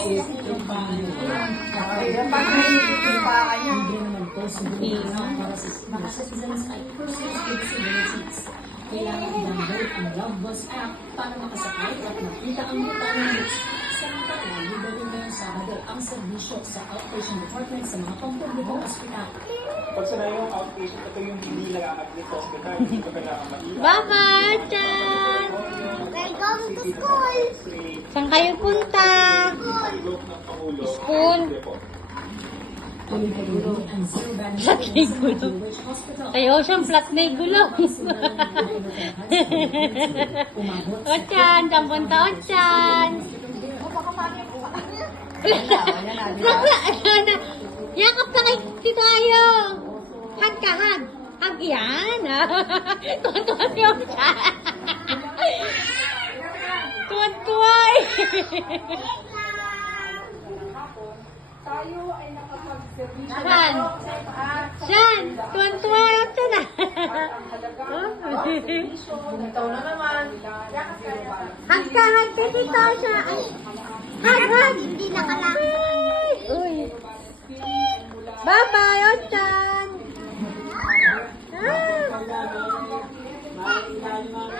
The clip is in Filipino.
Yung citizens ay personal responsibilities. Kailangan i-download ang Lovebus app para makasakay at makita ang butang news. Samantala, libre ngayong Sabado ang serbisyo sa outpatient department sa mga pampublikong ospital. Pag sa yung outpatient, ito yung hindi nag-a-admit sa hospital, hindi ka kailangan mahila. Bye-bye, Chan! Welcome to school! Saan kayo punta? Spoon. Flat na gulong. Ayaw siyang flat na gulong. Ochan, saan punta, Ochan? Yakap na kay Tito Ayo. Hag ka, hag. Hag yan. Tuwan-tuwa si Ochan. Tuwan-tuwa eh. Tayo ay nakapag-servisyo. Saan? Saan? Tuwan-tuwa Ochan ah. Ikaw na naman. Hag ka, hag ka, Tito Ayo. Hag, hag. Hindi nakalak. Uy. Bye-bye, Ochan. Ah.